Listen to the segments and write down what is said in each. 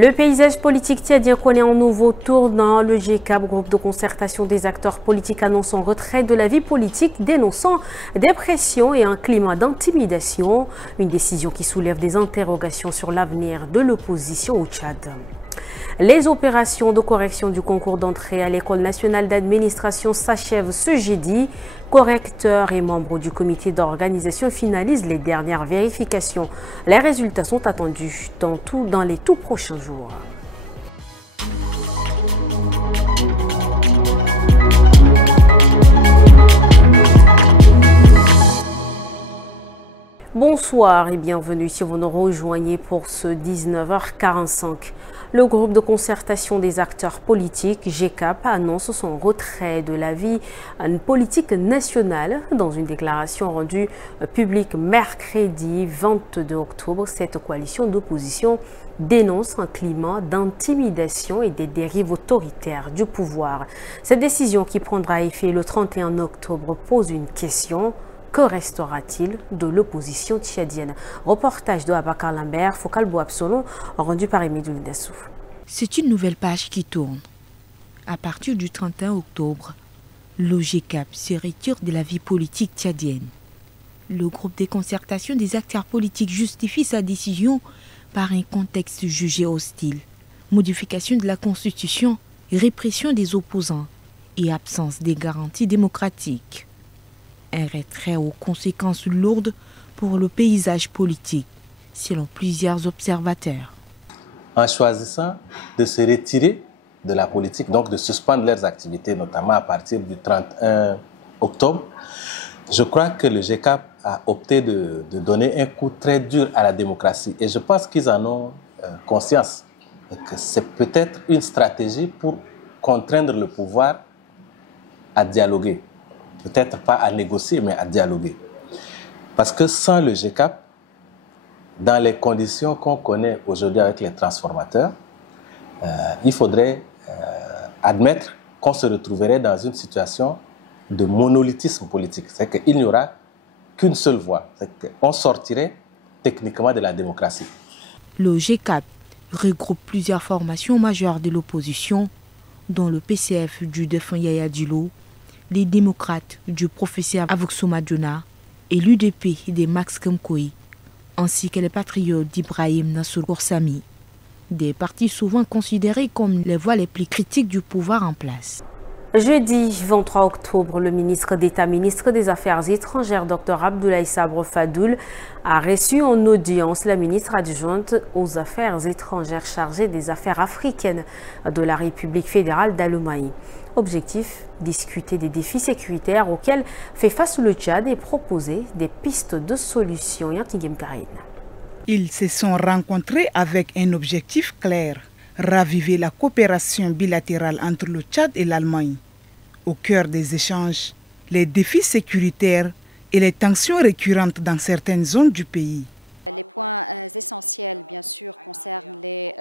Le paysage politique tchadien connaît un nouveau tournant. Le GCAP, groupe de concertation des acteurs politiques, annonce un retrait de la vie politique, dénonçant des pressions et un climat d'intimidation. Une décision qui soulève des interrogations sur l'avenir de l'opposition au Tchad. Les opérations de correction du concours d'entrée à l'École nationale d'administration s'achèvent ce jeudi. Correcteurs et membres du comité d'organisation finalisent les dernières vérifications. Les résultats sont attendus dans les tout prochains jours. Bonsoir et bienvenue si vous nous rejoignez pour ce 19h45. Le groupe de concertation des acteurs politiques, GCAP, annonce son retrait de la vie politique nationale. Dans une déclaration rendue publique mercredi 22 octobre, cette coalition d'opposition dénonce un climat d'intimidation et des dérives autoritaires du pouvoir. Cette décision qui prendra effet le 31 octobre pose une question. Que restera-t-il de l'opposition tchadienne? Reportage de Abakar Lambert, Focal Boabsolon, rendu par Émile Ndassou. C'est une nouvelle page qui tourne. À partir du 31 octobre, le GCAP se retire de la vie politique tchadienne. Le groupe de concertation des acteurs politiques justifie sa décision par un contexte jugé hostile. Modification de la Constitution, répression des opposants et absence des garanties démocratiques. Un retrait aux conséquences lourdes pour le paysage politique, selon plusieurs observateurs. En choisissant de se retirer de la politique, donc de suspendre leurs activités, notamment à partir du 31 octobre, je crois que le GCAP a opté de donner un coup très dur à la démocratie. Et je pense qu'ils en ont conscience. Et que c'est peut-être une stratégie pour contraindre le pouvoir à dialoguer. Peut-être pas à négocier, mais à dialoguer. Parce que sans le GCAP, dans les conditions qu'on connaît aujourd'hui avec les transformateurs, il faudrait admettre qu'on se retrouverait dans une situation de monolithisme politique. C'est qu'il n'y aura qu'une seule voie. On sortirait techniquement de la démocratie. Le GCAP regroupe plusieurs formations majeures de l'opposition, dont le PCF du défunt Yaya Dilo, les démocrates du professeur Avoxoma Djona et l'UDP de Max Kemkoui, ainsi que les patriotes d'Ibrahim Nassour Koursami, des partis souvent considérés comme les voix les plus critiques du pouvoir en place. Jeudi 23 octobre, le ministre d'État, ministre des Affaires étrangères, Dr Abdoulaye Sabre Fadoul, a reçu en audience la ministre adjointe aux Affaires étrangères chargée des Affaires africaines de la République fédérale d'Allemagne. Objectif, discuter des défis sécuritaires auxquels fait face le Tchad et proposer des pistes de solutions. Ils se sont rencontrés avec un objectif clair. Raviver la coopération bilatérale entre le Tchad et l'Allemagne. Au cœur des échanges, les défis sécuritaires et les tensions récurrentes dans certaines zones du pays. Les points essentiels, bien sûr, concernent les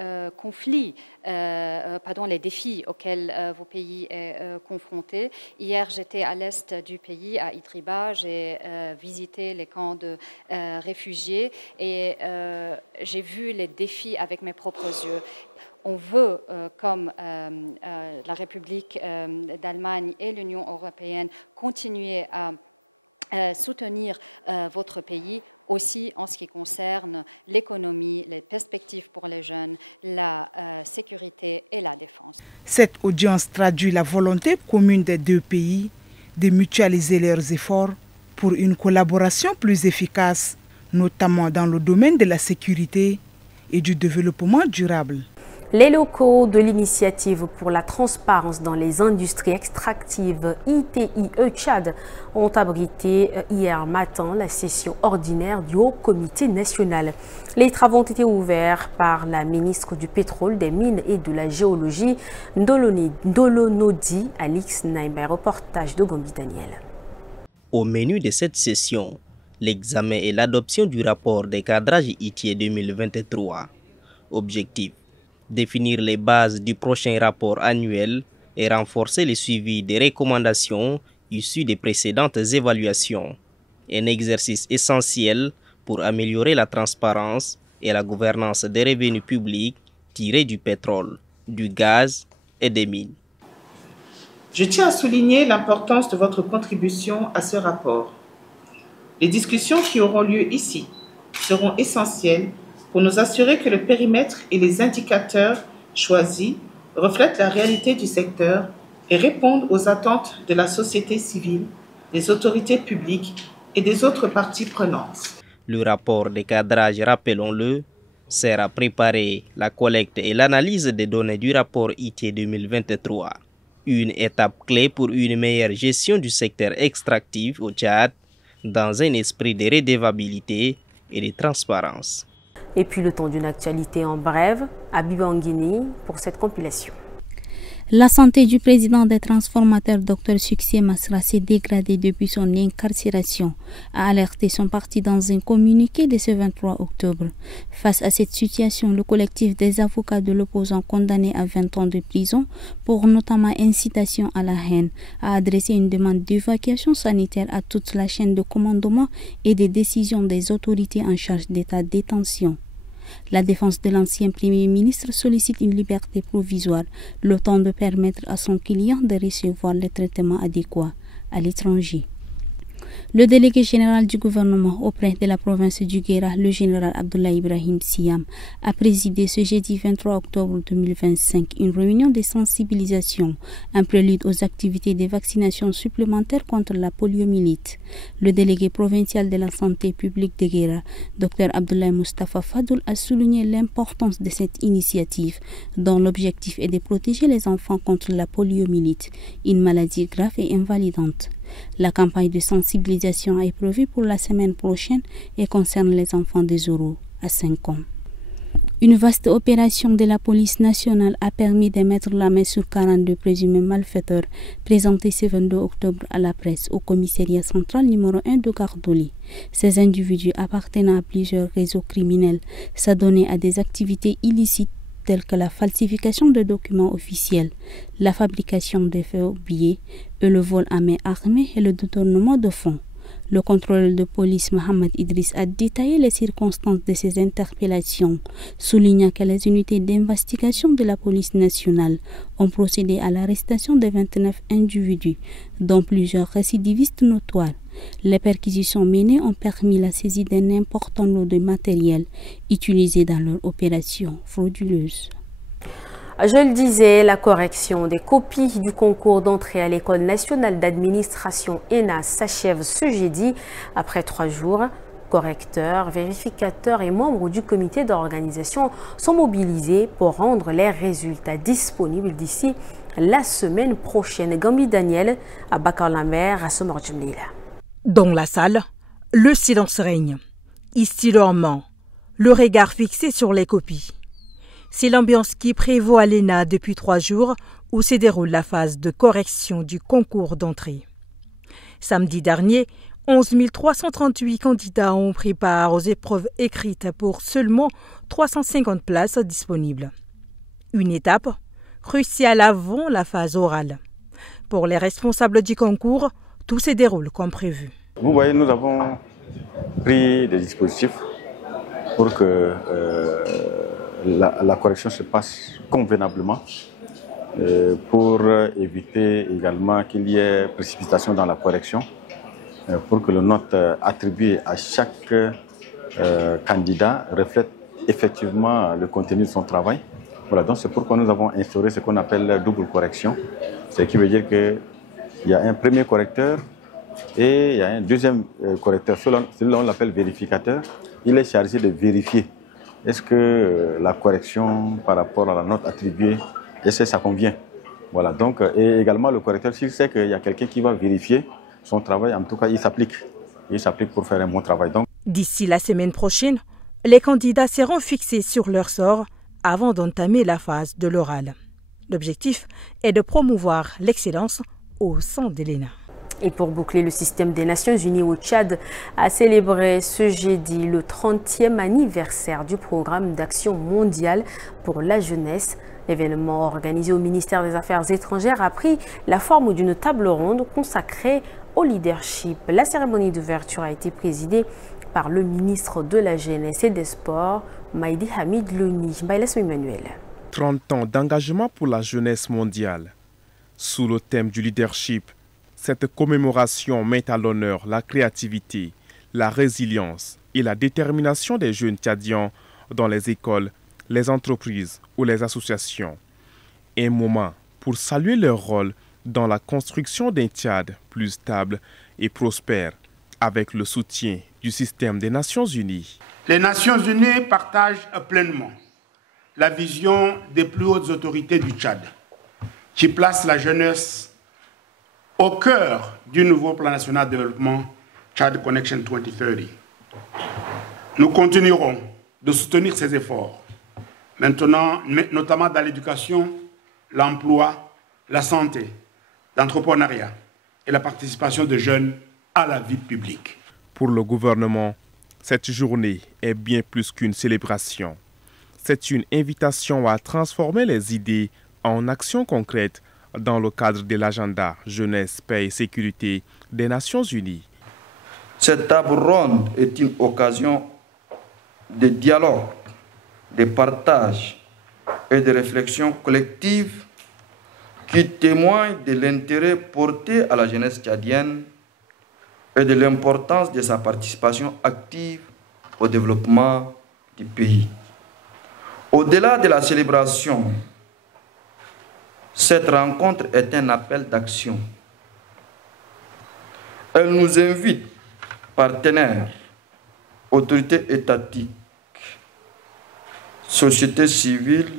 les défis auxquels vos pays sont confrontés. Hier, j'étais à l'est du pays, à Idriba. J'ai visité les camps de réfugiés et j'ai vu les défis avec mes propres yeux. On veut, comme la République d'Allemagne et l'Union européenne, continuer à soutenir votre pays, aussi en ce qui concerne l'économie, les perspectives pour les jeunes, la sécurité et la défense. Cette audience traduit la volonté commune des deux pays de mutualiser leurs efforts pour une collaboration plus efficace, notamment dans le domaine de la sécurité et du développement durable. Les locaux de l'initiative pour la transparence dans les industries extractives ITIE Tchad ont abrité hier matin la session ordinaire du Haut Comité national. Les travaux ont été ouverts par la ministre du Pétrole, des Mines et de la Géologie, Ndolonodi Alix Naïba. Reportage de Gombi Daniel. Au menu de cette session, l'examen et l'adoption du rapport des cadrages ITIE 2023. Objectif: définir les bases du prochain rapport annuel et renforcer le suivi des recommandations issues des précédentes évaluations. Un exercice essentiel pour améliorer la transparence et la gouvernance des revenus publics tirés du pétrole, du gaz et des mines. Je tiens à souligner l'importance de votre contribution à ce rapport. Les discussions qui auront lieu ici seront essentielles pour nous assurer que le périmètre et les indicateurs choisis reflètent la réalité du secteur et répondent aux attentes de la société civile, des autorités publiques et des autres parties prenantes. Le rapport de cadrage, rappelons-le, sert à préparer la collecte et l'analyse des données du rapport ITIE 2023. Une étape clé pour une meilleure gestion du secteur extractif au Tchad, dans un esprit de redevabilité et de transparence. Et puis le temps d'une actualité en bref, à Bibangini pour cette compilation. La santé du président des transformateurs, Dr Succès Masra, s'est dégradée depuis son incarcération, a alerté son parti dans un communiqué de ce 23 octobre. Face à cette situation, le collectif des avocats de l'opposant condamné à 20 ans de prison pour notamment incitation à la haine a adressé une demande d'évacuation sanitaire à toute la chaîne de commandement et des décisions des autorités en charge d'état de détention. La défense de l'ancien Premier ministre sollicite une liberté provisoire, le temps de permettre à son client de recevoir le traitement adéquat à l'étranger. Le délégué général du gouvernement auprès de la province du Guéra, le général Abdoulaye Ibrahim Siam, a présidé ce jeudi 23 octobre 2025 une réunion de sensibilisation, un prélude aux activités de vaccination supplémentaires contre la poliomyélite. Le délégué provincial de la santé publique de Guéra, Dr Abdoulaye Mustafa Fadoul, a souligné l'importance de cette initiative, dont l'objectif est de protéger les enfants contre la poliomyélite, une maladie grave et invalidante. La campagne de sensibilisation est prévue pour la semaine prochaine et concerne les enfants de 0 à 5 ans. Une vaste opération de la police nationale a permis de mettre la main sur 42 présumés malfaiteurs présentés ce 22 octobre à la presse au commissariat central numéro 1 de Gardoli. Ces individus appartenant à plusieurs réseaux criminels s'adonnaient à des activités illicites telles que la falsification de documents officiels, la fabrication de faux billets et le vol à main armée et le détournement de fonds. Le contrôleur de police Mohamed Idriss a détaillé les circonstances de ces interpellations, soulignant que les unités d'investigation de la police nationale ont procédé à l'arrestation de 29 individus, dont plusieurs récidivistes notoires. Les perquisitions menées ont permis la saisie d'un important lot de matériel utilisé dans leur opération frauduleuse. Je le disais, la correction des copies du concours d'entrée à l'École nationale d'administration ENA s'achève ce jeudi après 3 jours. Correcteurs, vérificateurs et membres du comité d'organisation sont mobilisés pour rendre les résultats disponibles d'ici la semaine prochaine. Gambi Daniel, à Bakar-la-Mer, à Somordjumlila. Dans la salle, le silence règne. Ici dormant, le regard fixé sur les copies. C'est l'ambiance qui prévaut à l'ENA depuis 3 jours où se déroule la phase de correction du concours d'entrée. Samedi dernier, 11 338 candidats ont pris part aux épreuves écrites pour seulement 350 places disponibles. Une étape cruciale avant la phase orale. Pour les responsables du concours, tout se déroule comme prévu. Vous voyez, nous avons pris des dispositifs pour que la correction se passe convenablement, pour éviter également qu'il y ait précipitation dans la correction, pour que le note attribué à chaque candidat reflète effectivement le contenu de son travail. Voilà, donc c'est pourquoi nous avons instauré ce qu'on appelle la double correction, ce qui veut dire qu'il y a un premier correcteur et il y a un deuxième correcteur, celui-là on l'appelle vérificateur. Il est chargé de vérifier est-ce que la correction par rapport à la note attribuée, est-ce que ça convient. Voilà, donc, et également le correcteur, s'il sait qu'il y a quelqu'un qui va vérifier son travail, en tout cas il s'applique. Il s'applique pour faire un bon travail. D'ici la semaine prochaine, les candidats seront fixés sur leur sort avant d'entamer la phase de l'oral. L'objectif est de promouvoir l'excellence au sein de l'ENA. Et pour boucler, le système des Nations Unies au Tchad a célébré ce jeudi le 30e anniversaire du programme d'action mondiale pour la jeunesse. L'événement organisé au ministère des Affaires étrangères a pris la forme d'une table ronde consacrée au leadership. La cérémonie d'ouverture a été présidée par le ministre de la Jeunesse et des Sports, Maïdi Hamid Loni. Emmanuel. 30 ans d'engagement pour la jeunesse mondiale. Sous le thème du leadership, cette commémoration met à l'honneur la créativité, la résilience et la détermination des jeunes Tchadiens dans les écoles, les entreprises ou les associations. Un moment pour saluer leur rôle dans la construction d'un Tchad plus stable et prospère avec le soutien du système des Nations Unies. Les Nations Unies partagent pleinement la vision des plus hautes autorités du Tchad, qui place la jeunesse au cœur du nouveau plan national de développement Tchad Connection 2030. Nous continuerons de soutenir ces efforts, maintenant, notamment dans l'éducation, l'emploi, la santé, l'entrepreneuriat et la participation des jeunes à la vie publique. Pour le gouvernement, cette journée est bien plus qu'une célébration. C'est une invitation à transformer les idées en actions concrètes dans le cadre de l'agenda Jeunesse, Paix et Sécurité des Nations Unies. Cette table ronde est une occasion de dialogue, de partage et de réflexion collective qui témoigne de l'intérêt porté à la jeunesse tchadienne et de l'importance de sa participation active au développement du pays. Au-delà de la célébration, cette rencontre est un appel d'action. Elle nous invite, partenaires, autorités étatiques, société civile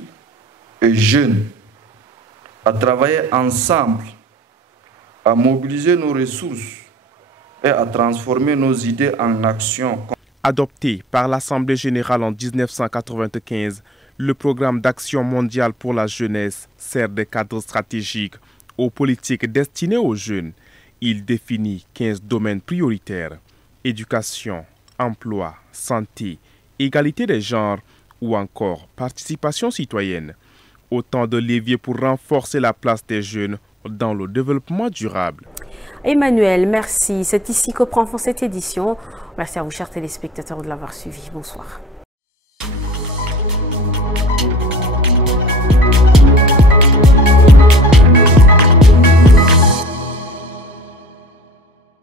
et jeunes, à travailler ensemble, à mobiliser nos ressources et à transformer nos idées en actions. Adopté par l'Assemblée générale en 1995, le programme d'action mondiale pour la jeunesse sert de cadre stratégique aux politiques destinées aux jeunes. Il définit 15 domaines prioritaires: éducation, emploi, santé, égalité des genres ou encore participation citoyenne. Autant de leviers pour renforcer la place des jeunes dans le développement durable. Emmanuel, merci. C'est ici que prend fin cette édition. Merci à vous, chers téléspectateurs, de l'avoir suivi. Bonsoir.